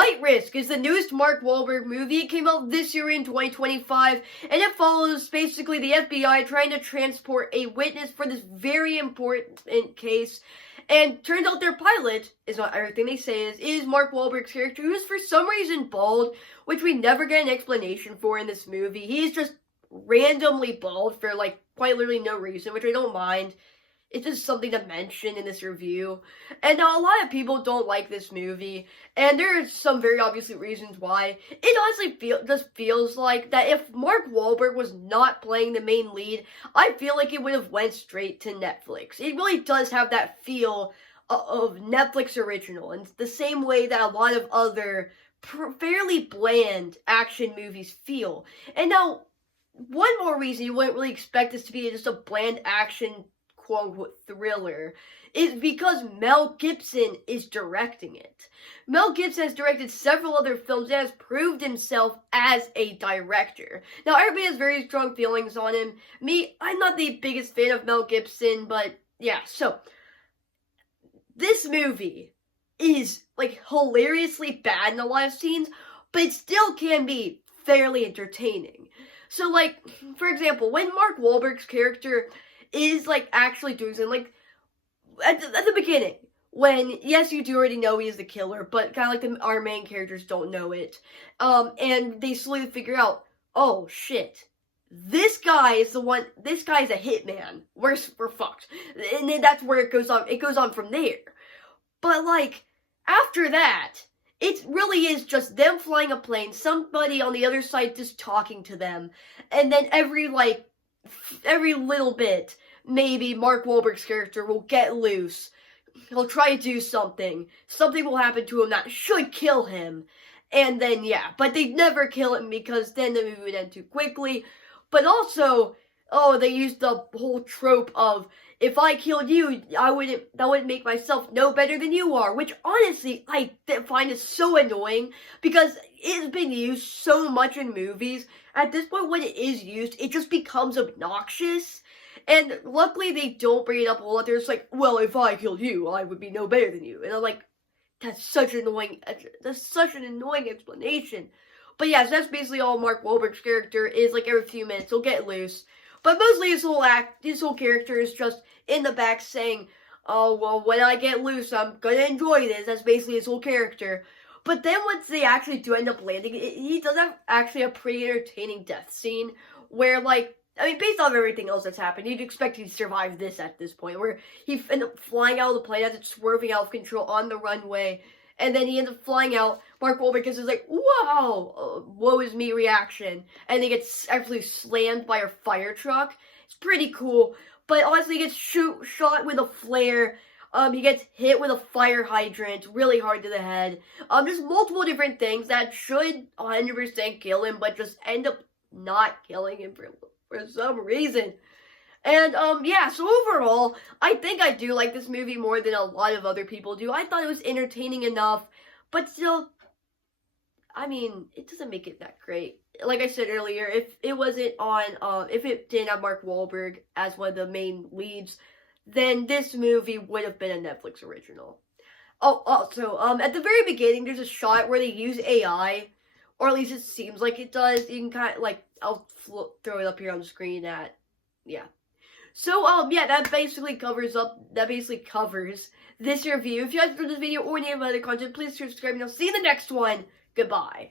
Flight Risk is the newest Mark Wahlberg movie. It came out this year in 2025, and it follows basically the FBI trying to transport a witness for this very important case. And turns out their pilot is not everything they say is Mark Wahlberg's character, who is for some reason bald, which we never get an explanation for in this movie. He's just randomly bald for like quite literally no reason, which I don't mind. It's just something to mention in this review. And a lot of people don't like this movie, and there's some very obviously reasons why. It honestly just feels like that if Mark Wahlberg was not playing the main lead, I feel like it would have went straight to Netflix. It really does have that feel of Netflix original, in the same way that a lot of other fairly bland action movies feel. And now, one more reason you wouldn't really expect this to be just a bland action quote-unquote thriller is because Mel Gibson is directing it. Mel Gibson has directed several other films and has proved himself as a director. Now, everybody has very strong feelings on him. Me, I'm not the biggest fan of Mel Gibson, but yeah, so this movie is like hilariously bad in a lot of scenes, but it still can be fairly entertaining. So, like, for example, when Mark Wahlberg's character is, like, actually doing something, like, at the beginning, when, yes, you do already know he is the killer, but kind of like our main characters don't know it, and they slowly figure out, oh, shit, this guy is a hitman, we're fucked, and then that's where it goes on from there. But, like, after that, it really is just them flying a plane, somebody on the other side just talking to them, and then every little bit, maybe Mark Wahlberg's character will get loose. He'll try to do something. Something will happen to him that should kill him. And then, yeah, but they'd never kill him because then the movie would end too quickly. But also, they used the whole trope of, if I killed you, that wouldn't make myself no better than you are. Which, honestly, I find is so annoying because it's been used so much in movies. At this point, when it is used, it just becomes obnoxious. And luckily, they don't bring it up a whole lot. They're just like, well, if I killed you, I would be no better than you. And I'm like, that's such an annoying explanation. But yeah, so that's basically all Mark Wahlberg's character is. Like, every few minutes, he'll get loose. But mostly his whole character is just in the back saying, oh, well, when I get loose, I'm gonna enjoy this. That's basically his whole character. But then once they actually do end up landing, he does have actually a pretty entertaining death scene where, like, I mean, based on everything else that's happened, you'd expect he'd survive this at this point, where he ends up flying out of the plane as it's swerving out of control on the runway, and then he ends up flying out. Mark Wahlberg is like, whoa, woe is me reaction, and he gets actually slammed by a fire truck. It's pretty cool, but honestly, he gets shot with a flare. He gets hit with a fire hydrant really hard to the head. Just multiple different things that should 100% kill him, but just end up not killing him for some reason. And, yeah, so overall, I think I do like this movie more than a lot of other people do. I thought it was entertaining enough, but still, I mean, it doesn't make it that great. Like I said earlier, if it wasn't on, if it didn't have Mark Wahlberg as one of the main leads, then this movie would have been a Netflix original. Oh, also, at the very beginning, there's a shot where they use AI, or at least it seems like it does. You can kind of, like, I'll throw it up here on the screen yeah. So, yeah, that basically covers this review. If you guys enjoyed this video or any of my other content, please subscribe and I'll see you in the next one. Goodbye.